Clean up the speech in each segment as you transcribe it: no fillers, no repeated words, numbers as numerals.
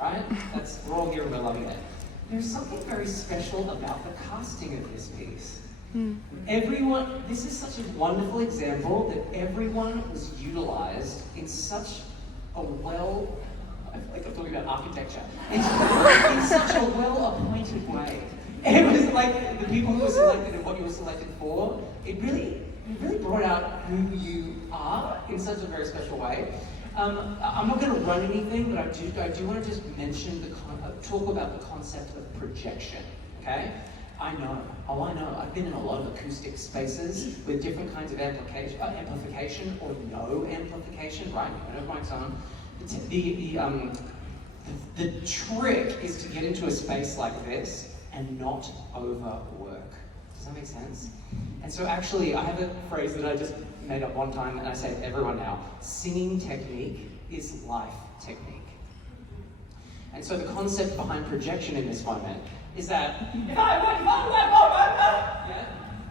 right? We're all here and we're loving it. There's something very special about the casting of this piece. Everyone, this is such a wonderful example that everyone was utilized in such a well, I feel like I'm talking about architecture, in such a well-appointed way. It was like the people who were selected and what you were selected for, it really brought out who you are in such a very special way. I'm not going to run anything, but I do want to just mention talk about the concept of projection, okay? I know, I've been in a lot of acoustic spaces with different kinds of amplification or no amplification, right? I know mics on. The trick is to get into a space like this and not overwork. Does that make sense? And so actually, I have a phrase that I just made up one time and I say to everyone now, singing technique is life technique. And so the concept behind projection in this moment is that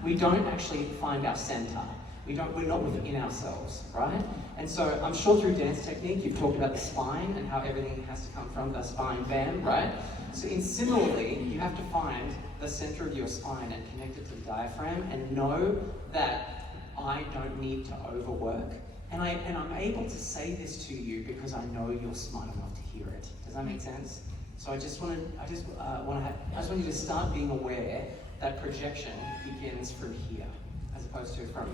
we don't actually find our center. We're not within ourselves, right? And so I'm sure through dance technique, you've talked about the spine and how everything has to come from the spine band, right? So similarly, you have to find the center of your spine and connect it to the diaphragm and know that I don't need to overwork. And I'm able to say this to you because I know you're smart enough to hear it. Does that make sense? So I just want you to start being aware that projection begins from here, as opposed to from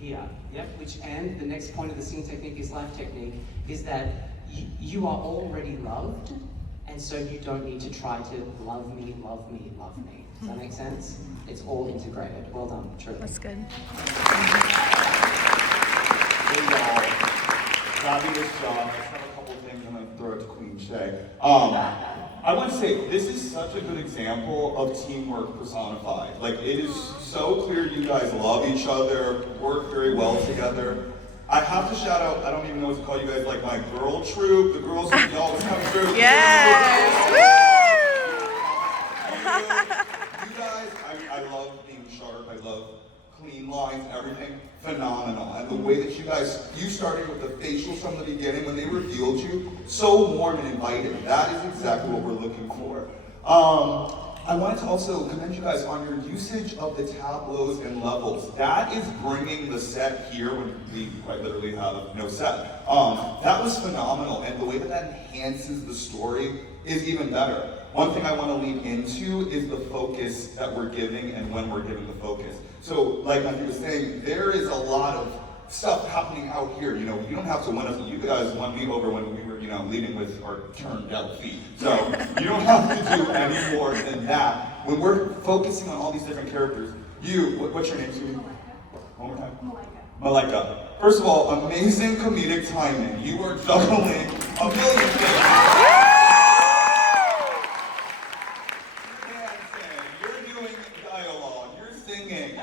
here. Yep. And the next point of the sing technique is life technique, is that you are already loved, and so you don't need to try to love me, love me, love me. Does that make sense? It's all integrated. Well done, truly. That's good. Hey y'all, fabulous job. I just have a couple of things I'm going to throw it to Queen Shay. I want to say, this is such a good example of teamwork personified. Like, it is so clear you guys love each other, work very well together. I have to shout out, I don't even know what to call you guys, like my girl troop, the girls who always come through. Yes! You guys, I love being sharp, I love clean lines, everything, phenomenal. And the way that you started with the facials from the beginning, when they revealed you, so warm and inviting. That is exactly what we're looking for. I wanted to also commend you guys on your usage of the tableaus and levels. That is bringing the set here when we quite literally have no set. That was phenomenal, and the way that enhances the story is even better. One thing I want to lean into is the focus that we're giving and when we're giving the focus. So, like Matthew was saying, there is a lot of stuff happening out here. You know, you don't have to win us. You guys won me over when we were, leading with our turned out feet. So you don't have to do any more than that. When we're focusing on all these different characters, what's your name, Sue? One more time. Malika. First of all, amazing comedic timing. You are juggling a million things.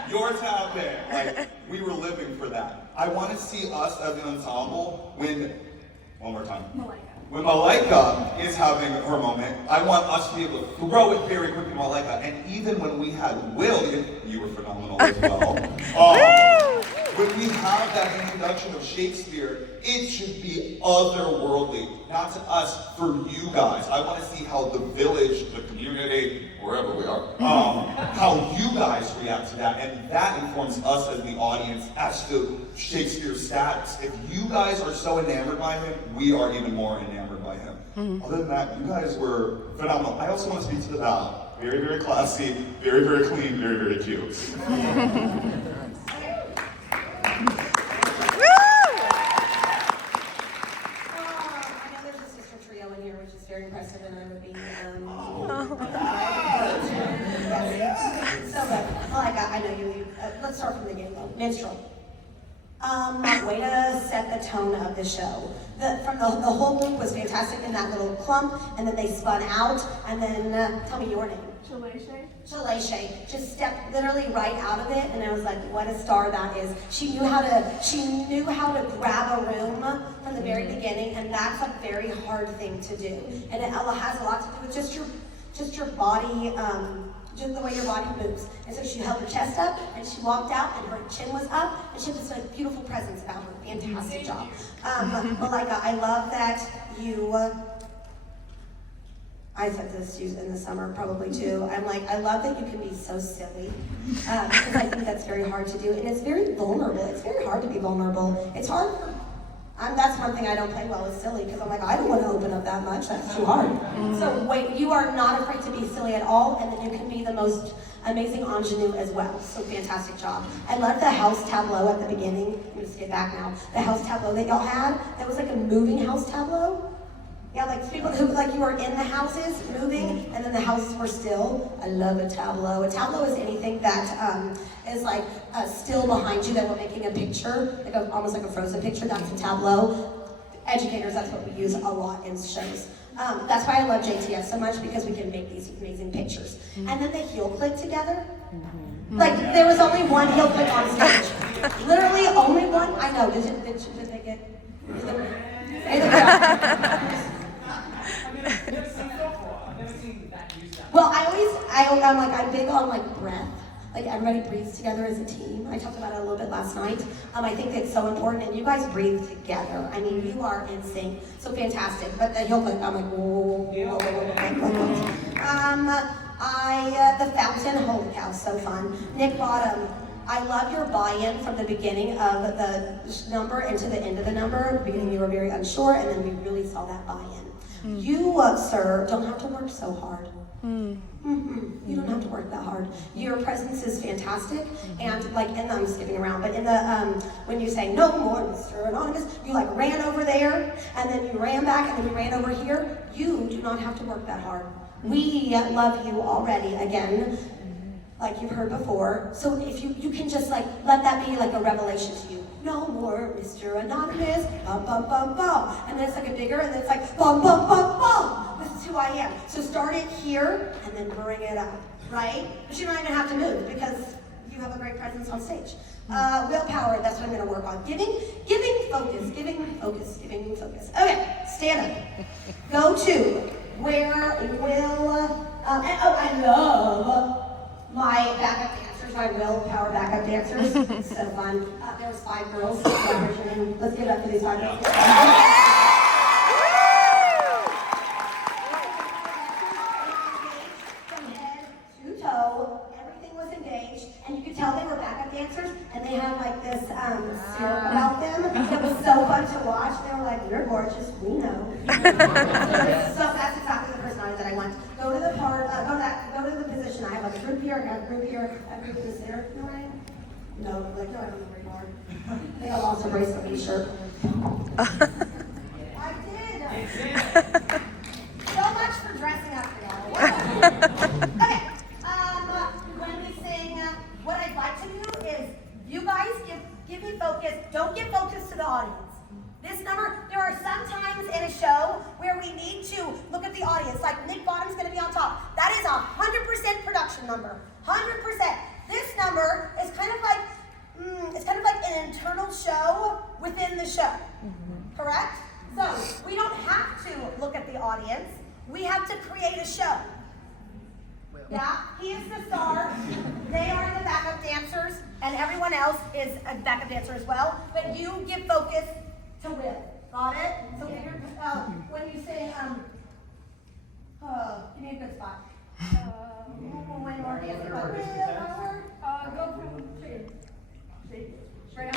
You're tapping. Like, we were living for that. I want to see us as an ensemble one more time. When Malika is having her moment, I want us to be able to throw it very quickly, Malika. And even when we had Will, you were phenomenal as well. When we have that introduction of Shakespeare, it should be otherworldly, not to us, for you guys. I want to see how the village, the community, wherever we are, how you guys react to that, and that informs us as the audience as to Shakespeare's status. If you guys are so enamored by him, we are even more enamored by him. Other than that, you guys were phenomenal. I also want to speak to the bow. Very, very classy, very, very clean, very, very cute. Very impressive, and I would be so good. I know you. Let's start from the beginning though. Minstrel. Way to set the tone of the show. The whole loop was fantastic in that little clump, and then they spun out, and then tell me your name. Chalaisha just stepped literally right out of it, and I was like, what a star that is. She knew how to grab a room from the very beginning, and that's a very hard thing to do. And it has a lot to do with just your body, just the way your body moves. And so she held her chest up, and she walked out, and her chin was up, and she had this beautiful presence about her. Fantastic job. Malika, I love that you I said this in the summer probably too. I'm like, I love that you can be so silly because I think that's very hard to do, and it's very vulnerable. It's very hard to be vulnerable. It's hard for. That's one thing I don't play well is silly because I'm like, I don't want to open up that much. That's too hard. So wait, you are not afraid to be silly at all, and then you can be the most amazing ingenue as well. So fantastic job. I love the house tableau at the beginning. Let me just get back now. The house tableau that y'all had. That was like a moving house tableau. Yeah, like people who like you were in the houses moving, and then the houses were still. I love a tableau. A tableau is anything that is like still behind you that we're making a picture, like almost like a frozen picture. That's a tableau. Educators, that's what we use a lot in shows. That's why I love JTS so much because we can make these amazing pictures. And then the heel click together. Like there was only one heel click on stage. Literally only one. I know. Did they get? Well, I'm big on like breath. Like everybody breathes together as a team. I talked about it a little bit last night. I think it's so important, and you guys breathe together. I mean, you are in sync. So fantastic. But the heel click, I'm like, whoa. The fountain, holy cow, so fun. Nick Bottom, I love your buy-in from the beginning of the number and to the end of the number. At the beginning you were very unsure, and then we really saw that buy-in. You, sir, don't have to work so hard. You don't have to work that hard. Your presence is fantastic, and like I'm skipping around, but in the when you say no more, Mr. Anonymous, you like ran over there, and then you ran back, and then you ran over here. You do not have to work that hard. We love you already. Again, like you've heard before. So if you can just like let that be like a revelation to you. No more Mr. Anonymous, bum bum bum bum. And then it's like a bigger, and then it's like bum bum bum bum. This is who I am. So start it here and then bring it up, right? But you don't even have to move because you have a great presence on stage. Willpower, that's what I'm gonna work on. Giving focus. Okay, stand up. Go to where will, I love my backup dancers, my willpower backup dancers. It's so fun. There was 5 girls. Let's give it up for these 5 girls. From head to toe, everything was engaged, and you could tell they were backup dancers, and they had like this syrup about them. It was so fun to watch. They were like, "You're gorgeous, we know." So that's exactly the personality that I want. Go to the part, go to the position. I have like a group here, I got a group here, a group in the center. No, right? No, like no, I don't know where you are. I think I lost a bracelet and shirt. I did. So much for dressing up for y'all. Okay. When we sing, what I'd like to do is you guys give me focus. Don't give focus to the audience. This number, there are some times in a show where we need to look at the audience. Like Nick Bottom's going to be on top. That is 100% production number. 100%. This number is kind of like an internal show within the show. Correct? So we don't have to look at the audience. We have to create a show. Yeah, he is the star. They are the backup dancers, and everyone else is a backup dancer as well. But you give focus to Will. Got it? So when you say, give me a good spot. When we're dancing, go from shade. Straight up.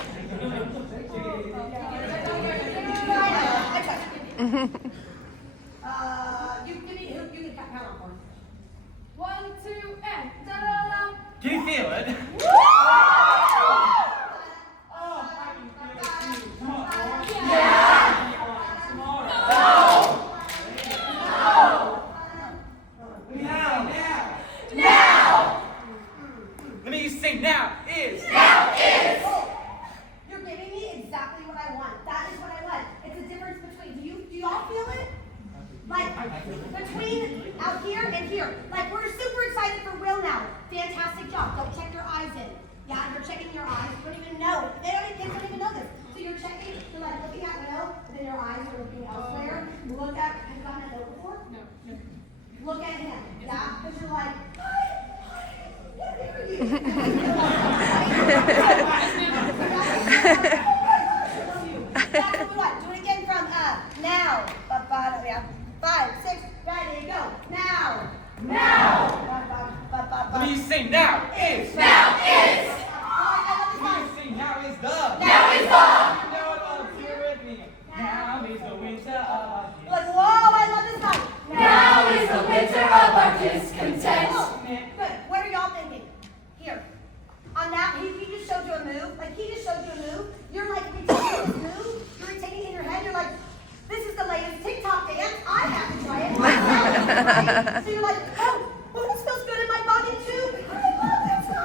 You can count on for me. 1, 2, and da-da-da. Can you feel it? Let me just say now is. You're giving me exactly what I want. That is what I want. It's a difference between, do y'all feel it? Like, between out here and here. Like, we're super excited for Will now. Fantastic job. Don't check your eyes in. Yeah, you're checking your eyes. You don't even know it. Kids don't even know this. So you're checking, you're like looking at Will, and then your eyes are looking elsewhere. Look at, have you gotten a note before? No. Look at him. Yeah? Because you're like, what are you? That's what we want. Do it again from now. 5, 6, ready, go. me you say now is. Now is. Let me you say now is the. Now is the. You know love here with me. Now is the winter of our You're like, whoa, I love this guy. Now is the winter of our discontent. Oh, good. What are y'all thinking? Here. On that, he just showed you a move. Like, he just showed you a move. You're like retaining this move. You're retaining it in your head. You're like, this is the latest TikTok dance. I have to try it. Right? So you're like, oh, well, this feels good in my body too. I love this guy.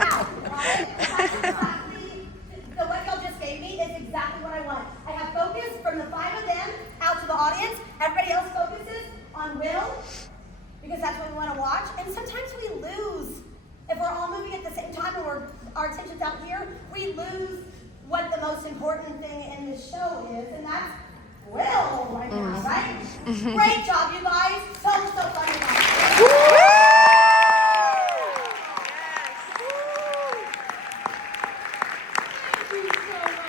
Out, right? That's exactly, the what y'all just gave me is exactly what I want. I have focus from the 5 of them out to the audience. Everybody else focuses on Will, because that's what we want to watch. And sometimes we lose. If we're all moving at the same time and our attention's out here, we lose what the most important thing in this show is, and that's Will right now, right? Great job, you guys. So fun to watch. Thank you so much.